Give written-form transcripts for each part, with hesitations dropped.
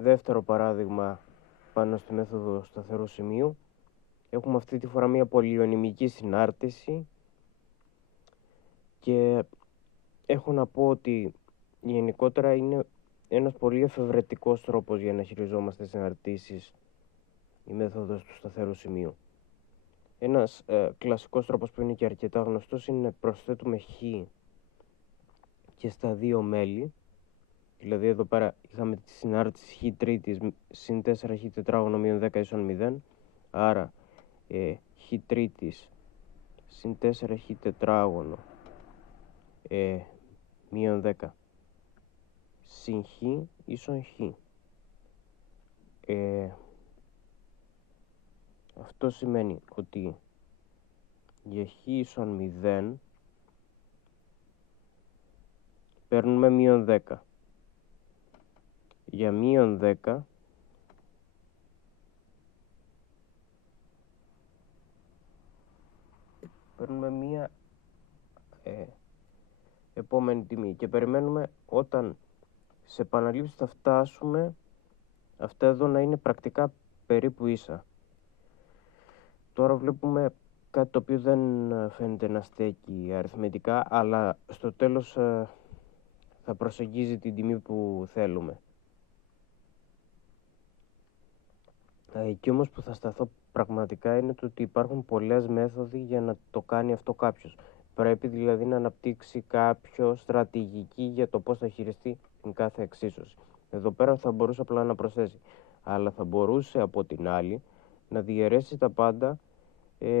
Δεύτερο παράδειγμα πάνω στη μέθοδο σταθερού σημείου. Έχουμε αυτή τη φορά μια πολυονυμική συνάρτηση και έχω να πω ότι γενικότερα είναι ένας πολύ εφευρετικός τρόπος για να χειριζόμαστε συναρτήσεις, η μέθοδος του σταθερού σημείου. Ένας κλασικός τρόπος που είναι και αρκετά γνωστός είναι προσθέτουμε χ και στα δύο μέλη. Δηλαδή εδώ πέρα είχαμε τη συνάρτηση χ τρίτης συν 4 χ τετράγωνο μείον 10 ίσον 0. Άρα χ τρίτης συν 4 χ τετράγωνο μείον 10 συν χ ίσον χ. Αυτό σημαίνει ότι για χ ίσον 0 παίρνουμε μείον 10. Για μείον 10 παίρνουμε μία επόμενη τιμή και περιμένουμε όταν σε επαναλήψεις θα φτάσουμε αυτά εδώ να είναι πρακτικά περίπου ίσα. Τώρα βλέπουμε κάτι το οποίο δεν φαίνεται να στέκει αριθμητικά, αλλά στο τέλος θα προσεγγίζει την τιμή που θέλουμε. Εκεί όμως που θα σταθώ πραγματικά είναι το ότι υπάρχουν πολλές μέθοδοι για να το κάνει αυτό κάποιος. Πρέπει δηλαδή να αναπτύξει κάποιο στρατηγική για το πώς θα χειριστεί την κάθε εξίσωση. Εδώ πέρα θα μπορούσε απλά να προσθέσει, αλλά θα μπορούσε από την άλλη να διαιρέσει τα πάντα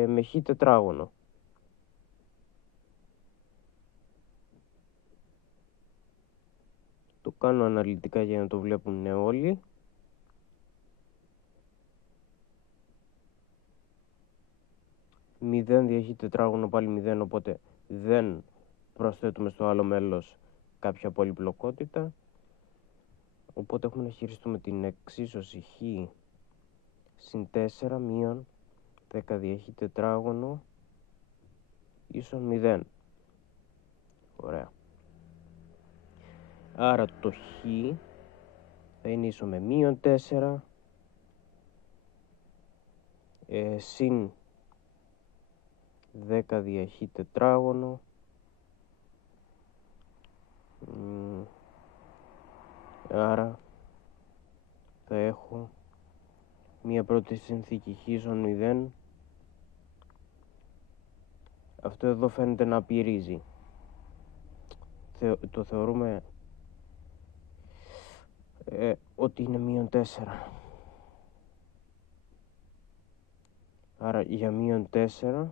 με χ τετράγωνο. Το κάνω αναλυτικά για να το βλέπουν όλοι. Μηδέν δια χ τετράγωνο πάλι 0, οπότε δεν προσθέτουμε στο άλλο μέλος κάποια πολυπλοκότητα. Οπότε έχουμε να χειριστούμε την εξίσωση χ συν 4 μείον 10 δια χ τετράγωνο ίσον 0. Ωραία. Άρα το χ θα είναι ίσο με μείον 4 συν 10 δια χ τετράγωνο άρα θα έχω μία πρώτη συνθήκη χ ίσον 0. Αυτό εδώ φαίνεται να πυρίζει. Το θεωρούμε ότι είναι μείον 4. Άρα για μείον 4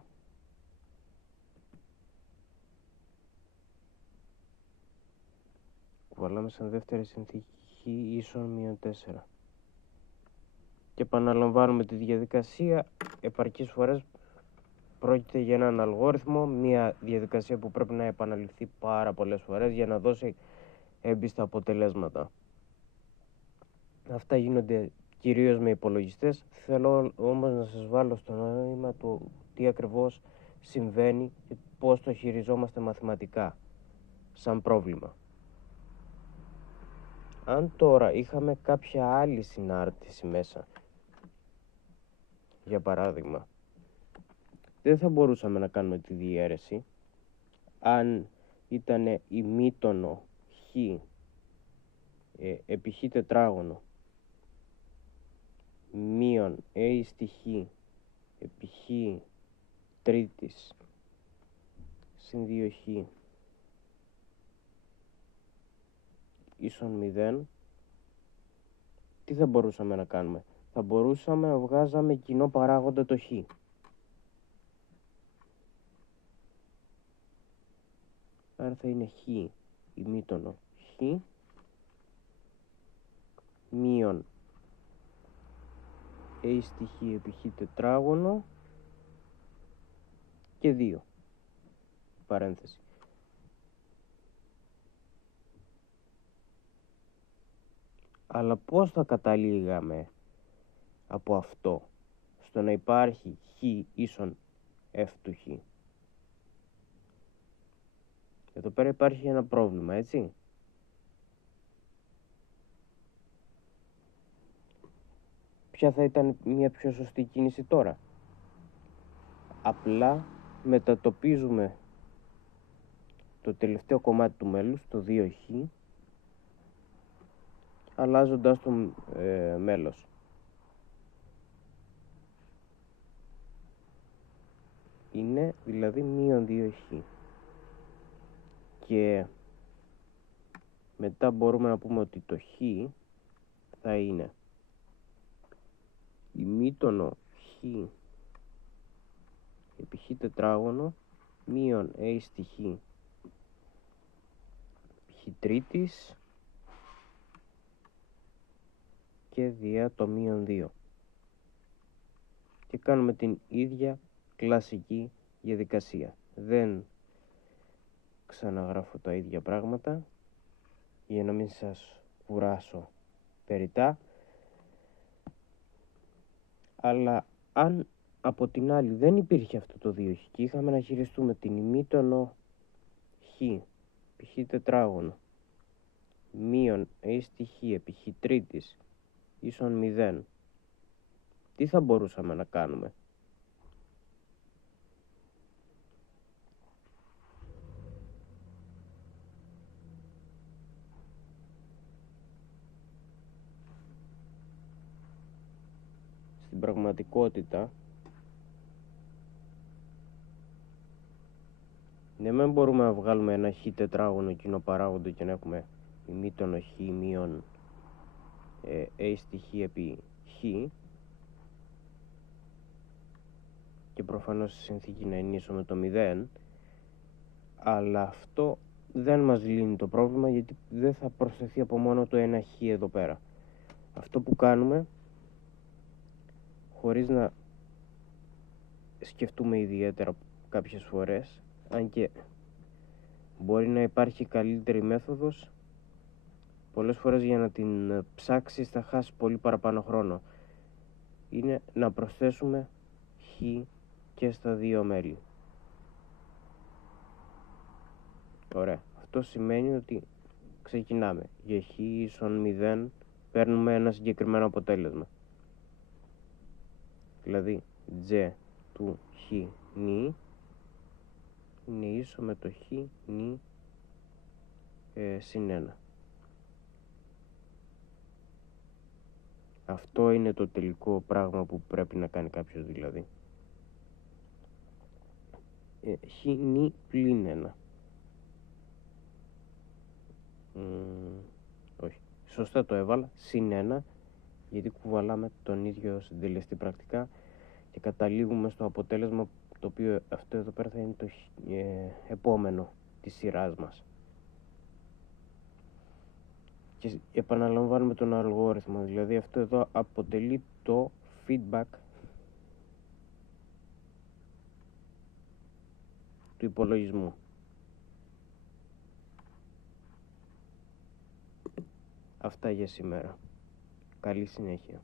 βάλαμε σαν δεύτερη συνθήκη χ ίσον μείον 4. Και επαναλαμβάνουμε τη διαδικασία επαρκείς φορές. Πρόκειται για έναν αλγόριθμο, μια διαδικασία που πρέπει να επαναληφθεί πάρα πολλές φορές για να δώσει έμπιστα αποτελέσματα. Αυτά γίνονται κυρίως με υπολογιστές. Θέλω όμως να σας βάλω στο νόημα του τι ακριβώς συμβαίνει και πώς το χειριζόμαστε μαθηματικά σαν πρόβλημα. Αν τώρα είχαμε κάποια άλλη συνάρτηση μέσα, για παράδειγμα, δεν θα μπορούσαμε να κάνουμε τη διαίρεση αν ήταν ημίτονο χ επί χ τετράγωνο μείον a στη χ επί χ τρίτης συν 2χ ίσον 0. Τι θα μπορούσαμε να κάνουμε? Θα μπορούσαμε να βγάζαμε κοινό παράγοντα το χ. Άρα θα είναι χ ημίτονο χ μείον a στη χ επί χ τετράγωνο και 2 παρένθεση. Αλλά πώς θα καταλήγαμε από αυτό στο να υπάρχει χ ίσον f του χ? Εδώ πέρα υπάρχει ένα πρόβλημα, έτσι. ποια θα ήταν μια πιο σωστή κίνηση τώρα? Απλά μετατοπίζουμε το τελευταίο κομμάτι του μέλους, το 2χ, αλλάζοντας το μέλος. Είναι δηλαδή μείον 2χ. Και μετά μπορούμε να πούμε ότι το χ θα είναι ημίτονο χ επί χ τετράγωνο μείον a στη χ χ τρίτης και διά το μείον 2. Και κάνουμε την ίδια κλασική διαδικασία. Δεν ξαναγράφω τα ίδια πράγματα για να μην σας κουράσω περιτά, αλλά αν από την άλλη δεν υπήρχε αυτό το 2χ και είχαμε να χειριστούμε την ημίτονο χ επί χ τετράγωνο μείον a στη χ επί χ τρίτης ίσον 0, τι θα μπορούσαμε να κάνουμε? Στην πραγματικότητα, ναι μεν μπορούμε να βγάλουμε ένα χ τετράγωνο κοινό παράγοντο και να έχουμε ημίτονο χ μείον a στη χ επί χ, και προφανώς στη συνθήκη να ενίσουμε το 0, αλλά αυτό δεν μας λύνει το πρόβλημα, γιατί δεν θα προσθεθεί από μόνο το ένα χ εδώ πέρα. Αυτό που κάνουμε, χωρίς να σκεφτούμε ιδιαίτερα κάποιες φορές, αν και μπορεί να υπάρχει καλύτερη μέθοδος, πολλές φορές για να την ψάξεις θα χάσει πολύ παραπάνω χρόνο, είναι να προσθέσουμε χ και στα δύο μέλη. Ωραία. Αυτό σημαίνει ότι ξεκινάμε. Για χ ίσον 0 παίρνουμε ένα συγκεκριμένο αποτέλεσμα. Δηλαδή τζ του χ νι είναι ίσο με το χ νι συν 1. Αυτό είναι το τελικό πράγμα που πρέπει να κάνει κάποιος, δηλαδή. Χ νι πλην 1. Όχι, σωστά το έβαλα, συν 1, γιατί κουβαλάμε τον ίδιο συντελεστή πρακτικά και καταλήγουμε στο αποτέλεσμα, το οποίο αυτό εδώ πέρα θα είναι το επόμενο της σειράς μας. Και επαναλαμβάνουμε τον αλγόριθμο, δηλαδή αυτό εδώ αποτελεί το feedback του υπολογισμού. Αυτά για σήμερα. Καλή συνέχεια.